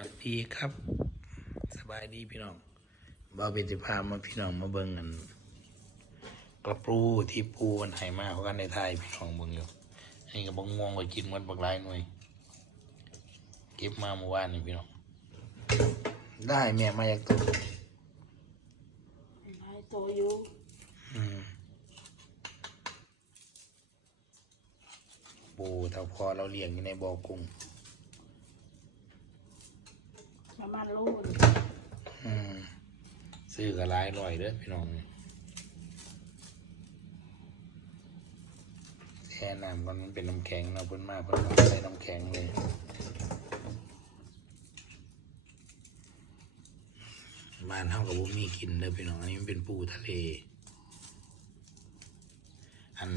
วัสดีครับ สบายดีพี่น้องบาเบติพามาพี่น้องมาเบิ่งกันกระปูที่ปูมันไหมาเขากันในไทยพี่น้องเบิ่งอยู่อันนี้ก็บังม่วงไว้กินมันบักหลายหน่วยเก็บมาเมื่อวานนี่พี่น้องได้แม่มาจากตัวหลายโตอยู่อืมปูเท่าพอเราเลี้ยงอยู่ในบ่อกุ้ง ประมาณโลน อืม ซื้อก็หลายร้อยเด้อพี่น้องแช่น้ำก่อนมันเป็นน้ำแข็งเนาเพิ่นมาเพิ่นเอาใส่น้ำแข็งเลยบ้านเฮากับบ่ามีกินเด้อพี่น้องอันนี้มันเป็นปูทะเล อัน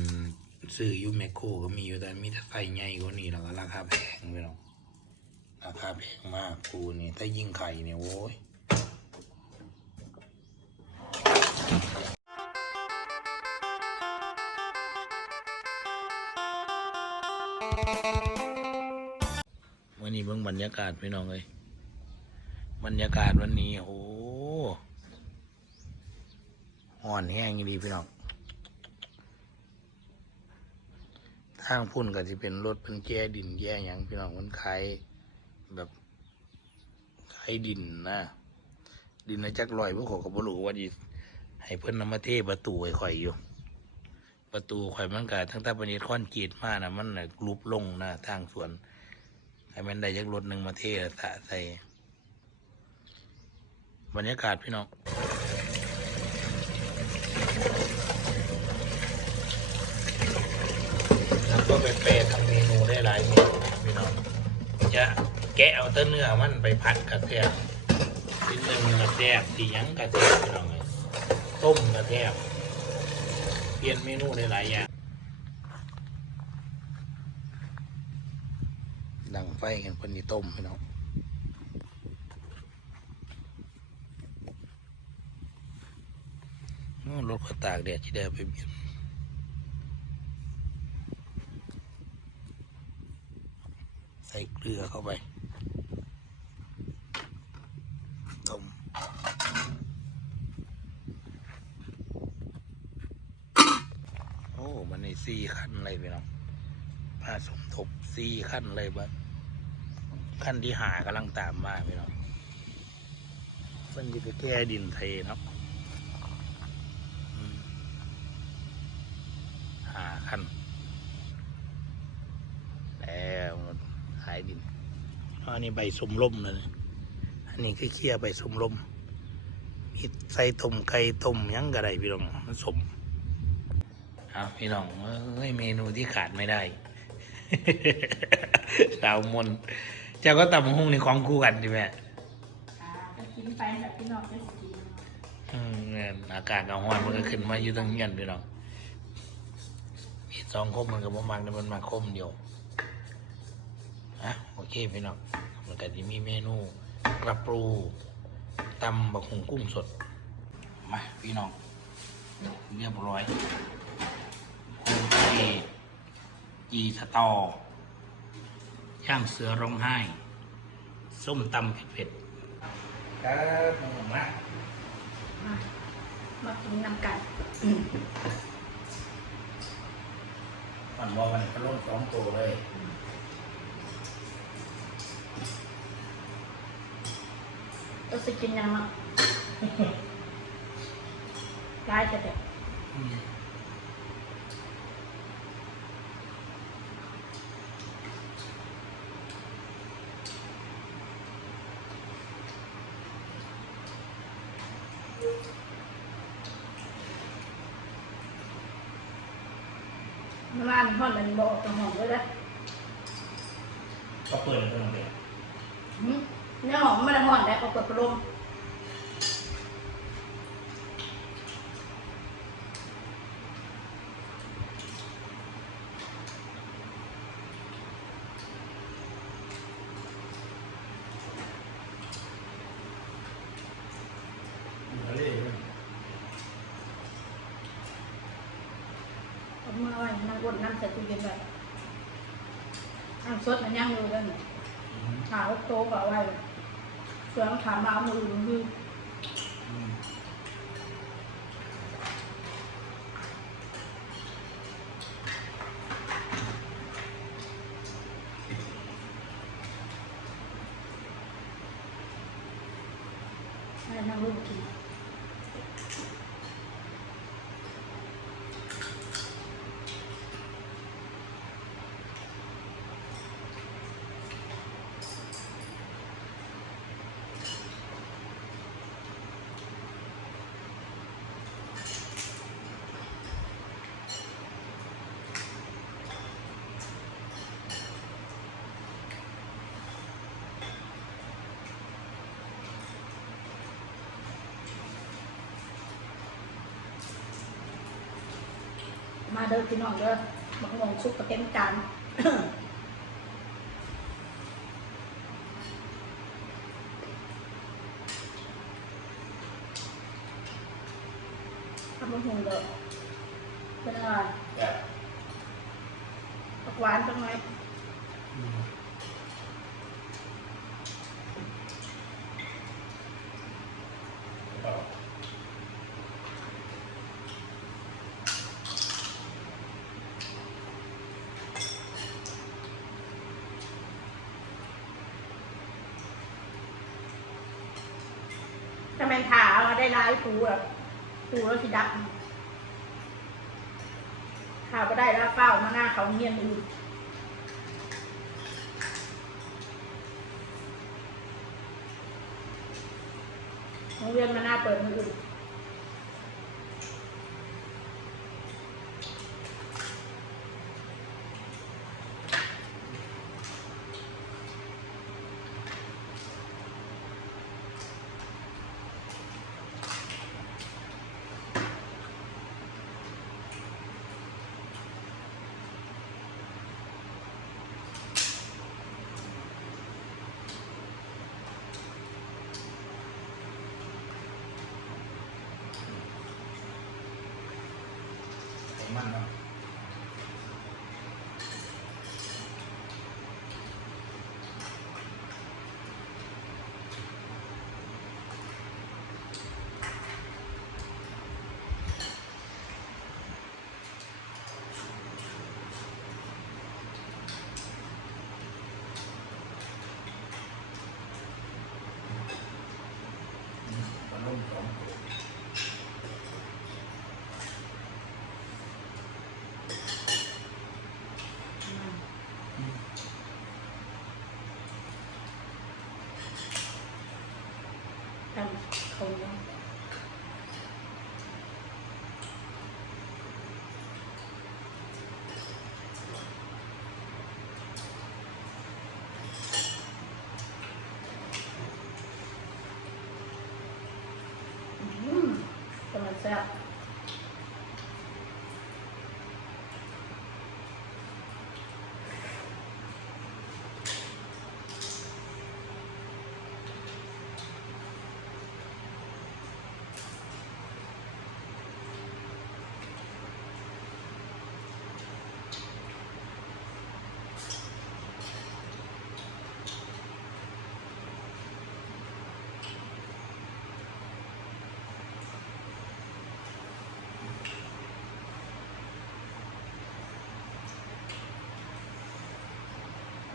ซื้อยูแมคโครก็มีอยู่แต่มีแต่ไส์ใหญ่กว่านี้แล้วก็ราคาแพงพี่น้องราคาแพงมากปูนี่ถ้ายิ่งไข่เนี่ยโว้ย วันนี้เบิ่งบรรยากาศพี่น้องเลยบรรยากาศวันนี้โอ้อ่อนแห้งดีพี่น้องทางพุ่นก็จะเป็นรถเป็นแก่ดินแย่หยังพี่น้องมันขายแบบขายดินนะดินนะจักลอยพวกเขาก็บ่รู้ว่าดิให้เพิ่นนำมาเทประตูให้ข่อยอยู่ ประตูข่อยมันก็ทั้งต่ประเทศคอนกรีตมากนะมันน่ะลุบลงนะทางสวน ให้มันได้จักรถหนึ่งมาเทสะใส่บรรยากาศพี่น้องก็ไปแปรทำเมนูได้หลายเมนูพี่น้องจะแกะเอาแต้นเนื้อมันไปพัดกระเทียมทีหนึ่งกระเทียมทียั้งกระเทียมพี่น้องต้มกระเทียมเปลี่ยนเมนูได้หลายอย่าง ดัง ไฟกันคนนี้ต้มพี่น้องรถก็ตากแดดที่แดดไปเบียดใส่เกลือเข้าไป ต้มโอ้ มันในสี่ขั้นเลยพี่น้องพาสมทบสี่ขั้นเลยบ้าง ขั้นที่หากำลังตามมาพี่น้องเพิ่นจะไปแก้ดินเทเนาะหาขั้นแล้วหายดินอันนี้ใบสมลมเลยอันนี้คือเคี่ยใบสมลมมีใส่ต้มไก่ต้มยังกระไดพี่น้องมันสมเอาพี่น้องเอ้ยเมนูที่ขาดไม่ได้ สาวมน เจ้าก็ตำหุ้งในของคู่กันใช่ไหมอ่าก็กินไปแบบพี่น้องจะกินอืมเนี่ยอากาศก็ร้อนมันก็ขึ้นมาอยู่ตั้งเงี้ยนพี่น้องมีสองคมมันก็บ่มักแต่มันมาคมเดียวอะโอเคพี่น้องมันก็จะมีเมนูกระปรูตำบักหุงกุ้งสด มาพี่น้อง เรียบร้อยกุ้งทะเลจีสตอ ย่างเสือร้องไห้ ส้มตำเผ็ดๆครับมึงมามามากินน้ำกันมันบอกมันก็ล่นสองตัวเลยก็จะกินยังอะร้ายจะแบบ มันอ่านห้องมันบอกตรงห้องด้วยนะก็เปิดตรงเดียวหืมเนี่ยห้องไม่ได้ห้องแล้วก็เปิดพัดลม ทะเล เอามื่อไว้ นั่งกดน้ำใส่ตู้เย็นไว้น้ำสดมันย่างอยู่แล้วนี่ขาวโตก็เอาไว้สือต้องถามมาเอามืออื่นมืออื มาเดินพี่น้องเด้อบักงงซุปกระเต็มจานทำบักงงเด้อเป็นอะไรแบบผักหวานจังไห ถ้าแมนถามาได้ร้ายปูอะปูแล้วสิดับขาวก็ได้แล้วเป้ามาหน้าเขาเงียนอื่นโรงเรียนมาหน้าเปิดมืออื่น ไขมันเนาะ ปลาล่มสองตัว ทำเขาเนาะอืม ก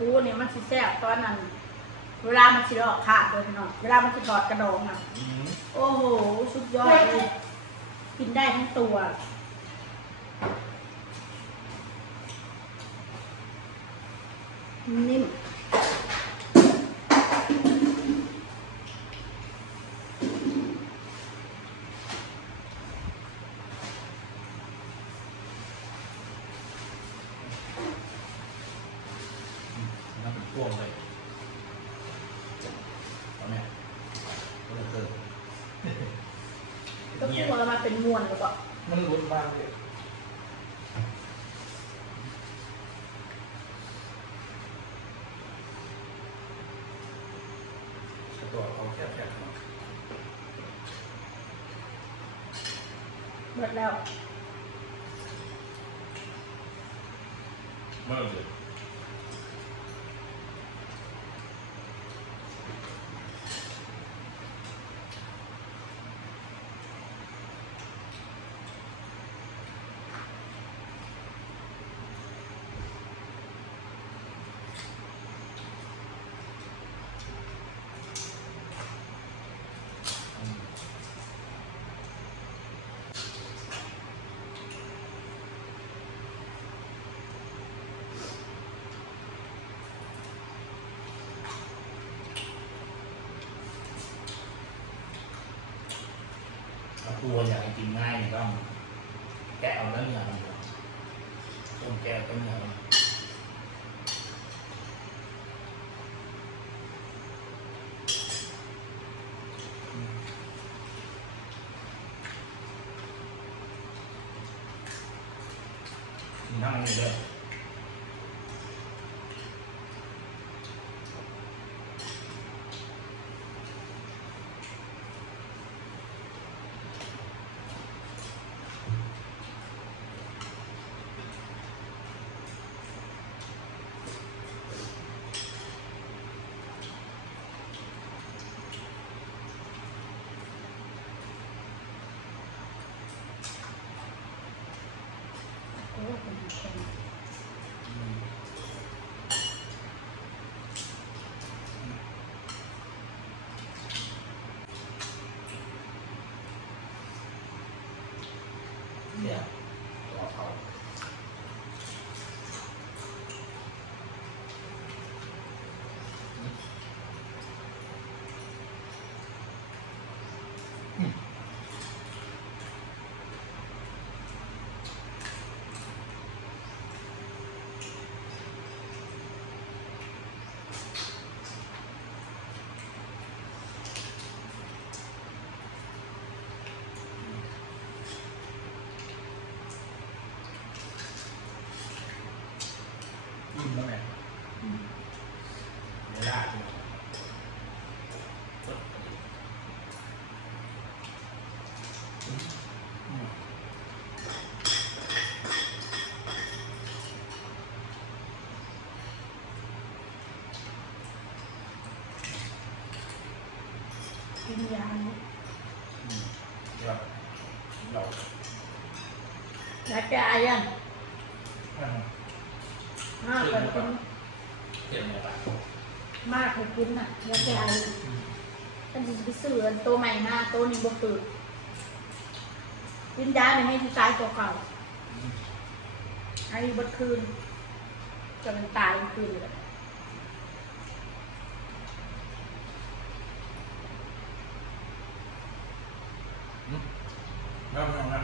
ปูเนี่ยมันสิแซ่บตอนนั้น เวลามันสิลอกขาดเลยพี่น้องเวลามันสิถอดกระดองอะ อืมโอ้โห สุดยอดเลย กินได้ทั้งตัว นิ่ม น้ำเป็นช่วงเลยเอาเนี่ยก็เลยเกิด ก็เงียบคั่วมาเป็นมวนแล้วก็มันรุนมากเลยตัวเอาแคบๆเนาะเบิดแล้ว เมื่อเลย กลัวอยากให้กินง่ายเนี่ยต้องแกะเอาแล้วเนื้อมันต้มแกะก็เนื้อมันนั่งนี่เลย เนี่ยรอเขา ยิ้มแล้วไงเวลาที่อืม กินยาเนาะอืมครับเราแล้วแกอายังอ่ามากกว่ากินเห็นไหมครับมากกว่ากินน่ะแล้วแกอายังฉันจะไปซื้ออันตัวใหม่มาตัวนี้บ่คือกินยาเนี่ยให้ที่ตายตัวเก่าอันนี้บดคืนจะมันตายเมื่อคืนเลย แล้วมันนะ